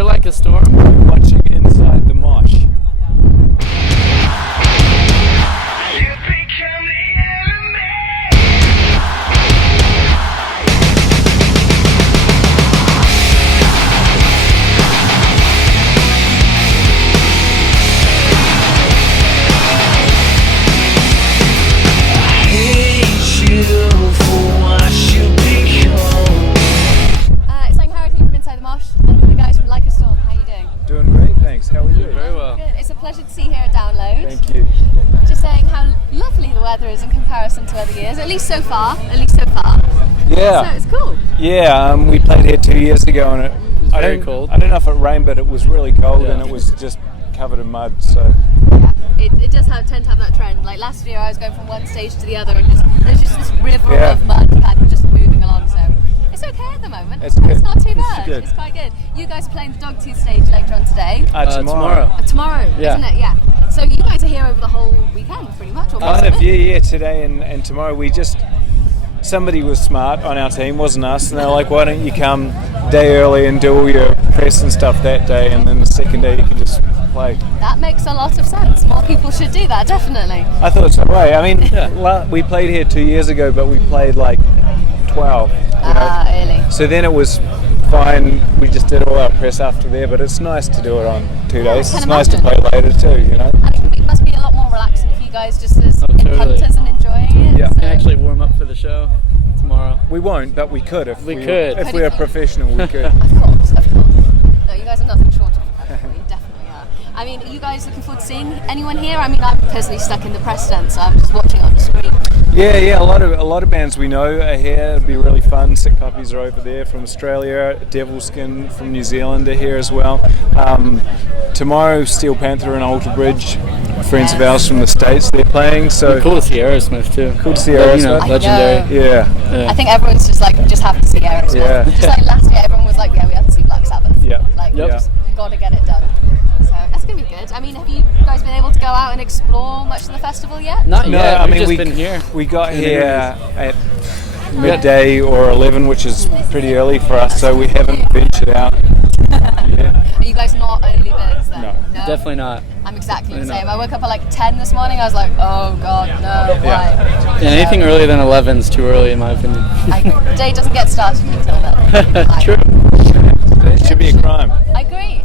We're like a storm. You're watching Inside the Mosh. Doing great, thanks. How are you? Very well. Good. It's a pleasure to see you here at Download. Thank you. Just saying how lovely the weather is in comparison to other years, at least so far. Yeah. So it's cool. Yeah, we played here 2 years ago and it was very cold. I don't know if it rained, but it was really cold and it was just covered in mud. So Yeah, it does tend to have that trend. Like last year I was going from one stage to the other and there's just this river of mud kind of just moving along. So it's okay at the moment. It's good. It's not too It's bad. good. It's quite good. You guys are playing the Dogtooth stage later on today. tomorrow. Tomorrow, Yeah. isn't it? Yeah. So you guys are here over the whole weekend, pretty much. Or most Kind of of, it. yeah, today and tomorrow. Somebody was smart on our team, wasn't us, and they're like, why don't you come a day early and do all your press and stuff that day, and then the second day you can just play. That makes a lot of sense. More people should do that, definitely. I thought so. Way. I mean, we played here 2 years ago, but we played like 12. Early. So then it was fine. We just did all our press after there, but it's nice to do it on 2 days. I It's can nice to imagine. play later too, you know. And it must be a lot more relaxing for you guys just as totally. punters and enjoying it. Yeah. We So- can actually warm up for the show tomorrow. We won't, but we could if We could. If we were professional, we could. Of course. No, you guys are nothing short of professional. You definitely are. I mean, are you guys looking forward to seeing anyone here? I mean, I'm personally stuck in the press tent, so I'm just watching on the screen. Yeah. A lot of bands we know are here. It'd be really fun. Sick Puppies are over there from Australia. Devilskin from New Zealand are here as well. Tomorrow, Steel Panther and Alter Bridge, friends of ours from the States, they're playing. So Cool to see Aerosmith too. Cool to see You know, Aerosmith. legendary. Yeah. I think everyone's just have to see Aerosmith. Yeah. Just like last year, everyone was like, yeah, we have to see Black Sabbath. Yeah. Like, Yep. just got to get it done. So that's going to be good. I mean, have you guys been able to go out and explore much of the festival yet? Not No, yet. I We've mean just we been here. We got in here interviews. at midday or 11, which is pretty early for us. So we haven't ventured out. Yeah. Are you guys not early birds then? No. Definitely not. I'm exactly the No. same. I woke up at like 10 this morning. I was like, oh God, no, why? Yeah, anything earlier than 11 is too early in my opinion. The day doesn't get started until then. True. It should be a crime. I agree.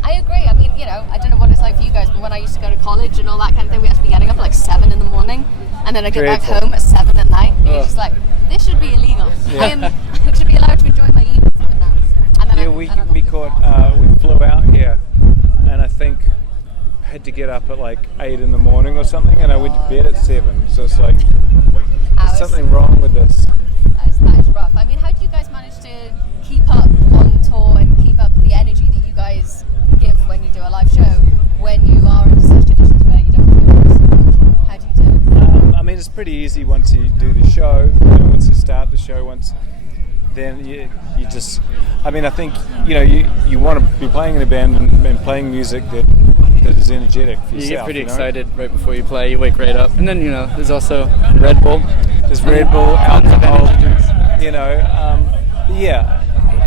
I mean, I don't know what it's like for you guys, but when I used to go to college and all that kind of thing, we had to be getting up at like 7 in the morning, and then I get back Dreadful. home at 7 at night, and you're just like, this should be illegal. I should be allowed to enjoy my evenings even now. And then Yeah, we flew out here, and I think I had to get up at like 8 in the morning or something, and I went to bed at 7. So it's like there's something wrong with this. That is rough. I mean, how do you guys manage to keep up on tour and keep up the energy that you guys give when you do a live show when you are in such conditions where you don't feel so much? How do you do it? I mean, it's pretty easy once you do the show. Once you start the show, then you just. I mean, I think you want to be playing in a band and playing music that is energetic for yourself. You get pretty you know? excited right before you play. You wake right up, and then there's also Red Bull. There's Red Bull, alcohol. Yeah.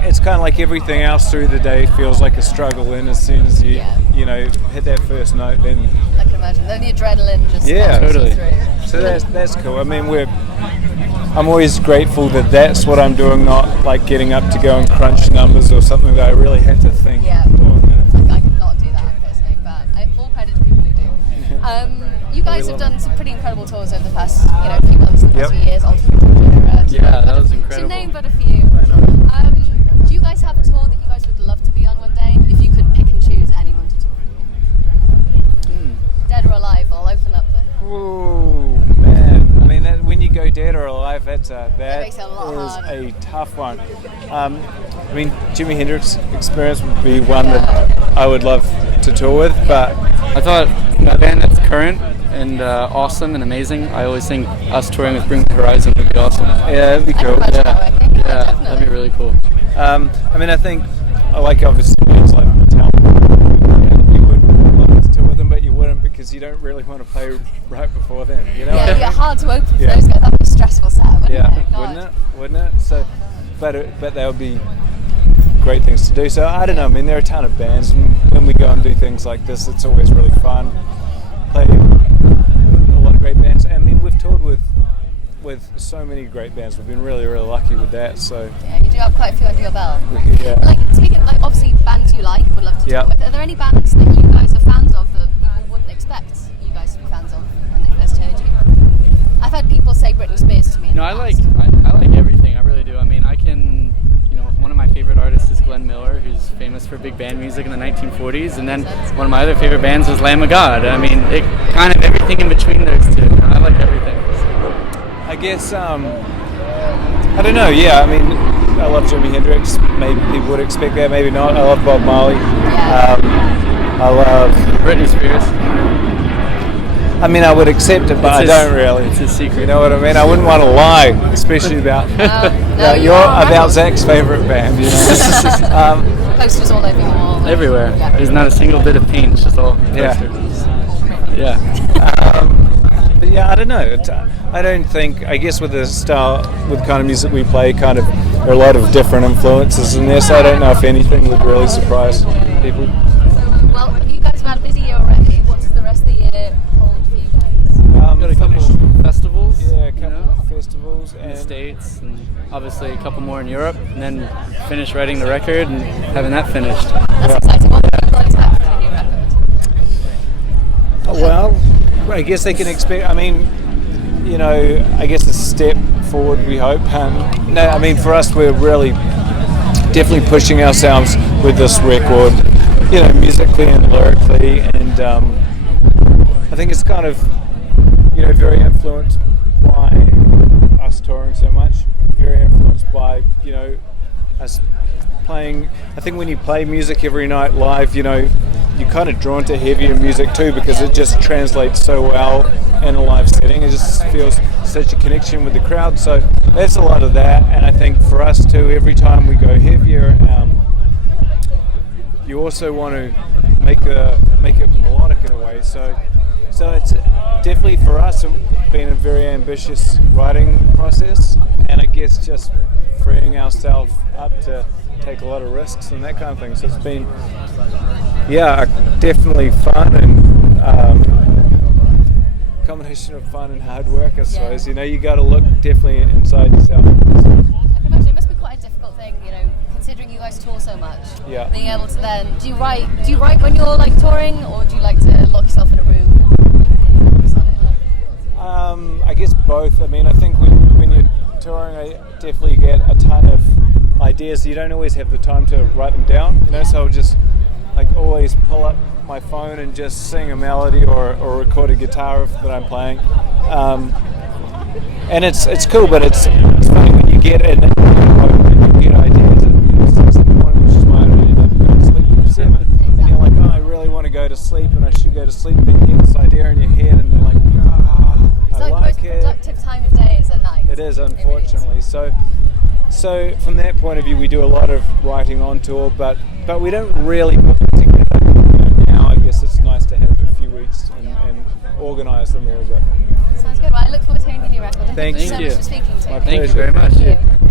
It's kind of like everything else through the day feels like a struggle, and as soon as you hit that first note, then I can imagine. Then the adrenaline just totally. through. so that's cool. I mean, I'm always grateful that that's what I'm doing, not like getting up to go and crunch numbers or something that I really had to think. Yeah. for, I could not do that personally, but all credit to people who do. You guys have done some pretty incredible tours over the past, few months and the past few years. That was incredible. To name but a few. Do you guys have a tour that you guys would love to be on one day? If you could pick and choose anyone to tour with? Dead or alive, I'll open up the... Ooh, man. I mean, when you go dead or alive, that makes it a lot harder. a tough one. I mean, Jimi Hendrix Experience would be one that I would love to tour with, but I thought a band that's current and awesome and amazing. I always think us touring with Bring the Horizon would be awesome. yeah, that'd be I can cool. imagine that working. Yeah, Definitely. that'd be really cool. I mean, I think I like obviously bands like Metallica. You would like to tour with them, but you wouldn't because you don't really want to play right before then. You know? Yeah, it'd be hard to open for Yeah. those guys. That'd be a stressful set, wouldn't Yeah, it? God. wouldn't it? So, but that would be great things to do. So I don't know. I mean, there are a ton of bands, and when we go and do things like this, it's always really fun. Play a lot of great bands. I mean, we've toured with so many great bands. We've been really, really lucky with that. So Yeah, you do have quite a few under your belt. yeah. Like speaking, like obviously bands you like and would love to Yeah. tour with. Are there any bands that you guys are fans of that people wouldn't expect you guys to be fans of when they first heard you? I've had people say Britney Spears to me. No, I like everything. I really do. I mean, I can, one of my favorite artists is Glenn Miller, who's famous for big band music in the 1940s, and then one of my other favorite bands is Lamb of God. I mean, it kind of everything in between those two. I like everything. I guess, I don't know, yeah, I mean, I love Jimi Hendrix, maybe people would expect that, maybe not. I love Bob Marley, I love... Britney Spears. I mean, I would accept it, but I don't really. It's a secret. You know what I mean? I wouldn't want to lie, especially about about Zach's favourite band, you know. Posters all over your wall. Everywhere. Yeah. There's not a single bit of paint, it's just all posters. Yeah. But yeah, I don't know. I don't think, I guess with the style, with the kind of music we play, kind of, there are a lot of different influences in there, so I don't know if anything would really surprise people. Well, you guys have had a busy year already. What's the rest of the year hold for you guys? Got a couple festivals. Yeah, a couple of festivals. In the States, and obviously a couple more in Europe, and then finish writing the record and having that finished. That's exciting. What can people expect from a new record? Well, I guess they can expect, I mean, I guess a step forward, we hope. No, I mean, for us, we're really definitely pushing ourselves with this record, musically and lyrically, and I think it's kind of, very influenced by us touring so much, very influenced by, us playing. I think when you play music every night live, you're kind of drawn to heavier music too, because it just translates so well in a live setting. It just feels such a connection with the crowd. So there's a lot of that, and I think for us too, every time we go heavier, you also want to make it melodic in a way. So it's definitely for us been a very ambitious writing process, and I guess just freeing ourselves up to take a lot of risks and that kind of thing. So it's been, definitely fun, and combination of fun and hard work, I suppose. You got to look definitely inside yourself. I can imagine it must be quite a difficult thing, considering you guys tour so much. Yeah. Being able to then, do you write when you're like touring, or do you like to lock yourself in a room? I guess both. I mean, I think when you're touring, I definitely get a ton of ideas. You don't always have the time to write them down, so I'll just always pull up my phone and just sing a melody or record a guitar riff that I'm playing. And it's cool, but it's funny when you get in and you get ideas at 6 in the morning, which is why I don't end up going to sleep at 7. Exactly. And you're like, I really want to go to sleep and I should go to sleep, then you get this idea in your head and you're like, it's like the most productive time of day is at night. It is, unfortunately. So from that point of view, we do a lot of writing on tour, but we don't really put them together. Now I guess it's nice to have a few weeks and organise them a little bit. Sounds good. Well, I look forward to hearing your new record. Thank Thank you so you. much for speaking to me. My Thank you pleasure. very much. Thank you.